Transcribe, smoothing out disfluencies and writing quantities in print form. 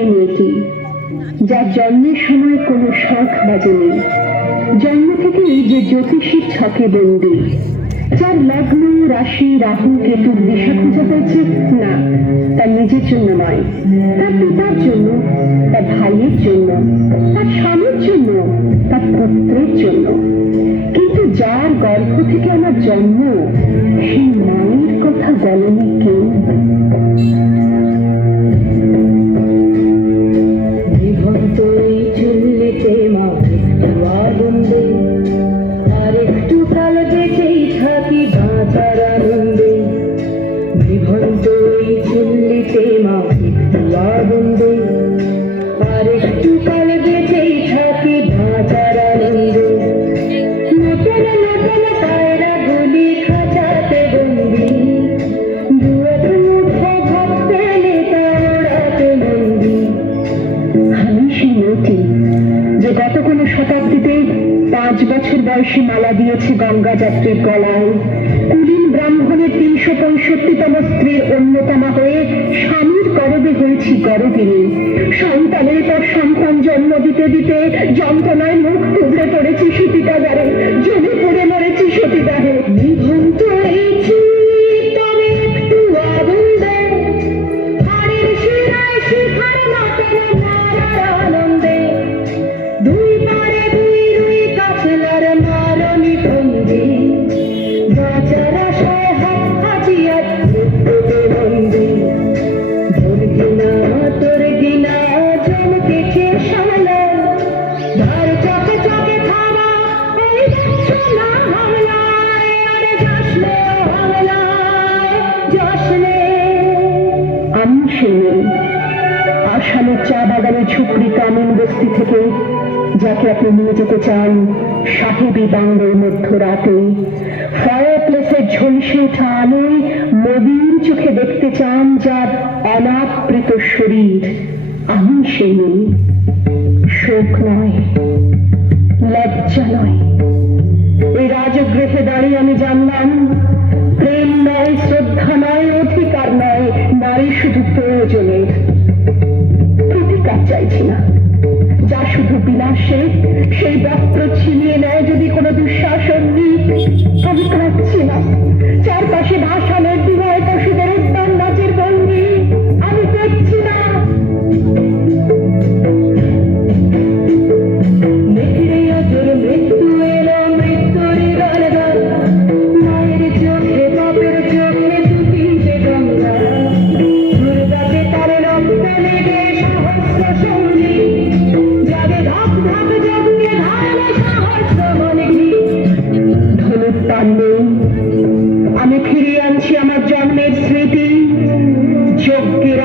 সেই মেয়েটি যার জন্মের সময় কোনো শখ বাজেনি, জন্ম থেকেই যে জ্যোতিষীর ছকে বন্দী, যার লগ্ন রাশি রাহু কেতুর দিশা খুঁজে হয়েছে না তার নিজের জন্য নয়, তার পিতার জন্য, তার ভাইয়ের জন্য, তার স্বামীর জন্য, তার পুত্রের জন্য। কিন্তু যার গর্ভ থেকে আমার জন্ম, সেই মায়ের কথা বলেনি কেউ। চুল্লিতে মা আগুন দে, আর একটু কাল বেঁচেই থাকি বাঁচার আনন্দে। বিভন্ত এই চুল্লিতে মা আগুন দে, আর একটু কাল বেঁচেই থাকি বাঁচার আনন্দে। নতুন নতুন পায়রা গুলি খাঁচাতে বন্দি, দুয়ার মুঠো ভাবতে নেতা ওড়াতে বন্দি। আমি সেই মেয়েটি যে গত কোনো শতাব্দীতে 5 বছর বয়সে মালা দিয়েছে গঙ্গা যাত্রীর গলায়, কুলীন ব্রাহ্মণের 365তম স্ত্রীর অন্যতমা হয়ে স্বামীর গরবে হয়েছি গরবিনী। সন্তানের পর সন্তান জন্ম দিতে দিতে যন্ত্রণায় মুখ টুকরে পড়েছি সতীদাহে, জমি পড়ে মরেছি সতীদাহে। নিভন্ত এই তবে একটু আগুন দে, হাড়ের শিরায় শিখার মাপে আনন্দে। দুই পারে দুই রুই কাছলার মারণি বন্দি, বাঁচার আশায় হাত হাজিয়ার মৃত্যুতে বন্দি। তোর গিনা জমকেছে সামলা, ধার চকে চকে থামা এই না হামলায়, আরে যাসনে হামলায় যাসনে। আমি শুনি আসামের চা বাগানের ঝুপড়ি কামিন বস্তি থেকে যাকে আপনি নিয়ে যেতে চান সাহেবী বাংলোর মধ্যরাতে, ফায়ার প্লেসের ঝলসে ওঠা আলোয় নদীর চোখে দেখতে চান যার অনাবৃত শরীর। আমি সেই মেয়ে, শোক নয়, লজ্জা নয়। এই রাজগৃহে দাঁড়িয়ে আমি জানলাম প্রেম নয়, শ্রদ্ধা নয়, অধিকার নয়, নারী শুধু প্রয়োজনের। প্রতিকার চাইছি না, যা শুধু বিলাসে সেই বস্ত্র ছিনিয়ে নেয় যদি কোনো দুঃশাসন। আমি কাঁদছি না, চারপাশে ভাসানের দিনায় পশুদের উদ্যান নাচের ভঙ্গি। আমি দেখছি না মৃত্যু এলো, মৃত্যুর গান গান, মায়ের চোখে বাপের চোখে দু তিনটে গঙ্গা, দুর্গাকে তার রক্ত লেগে সহস্র সঙ্গী, যাবে ধাপ ধাপ যজ্ঞে ধারণে সহস্র মনে। ধনুর টানলে আমি ফিরিয়ে আনছি আমার জন্মের স্মৃতি, যজ্ঞের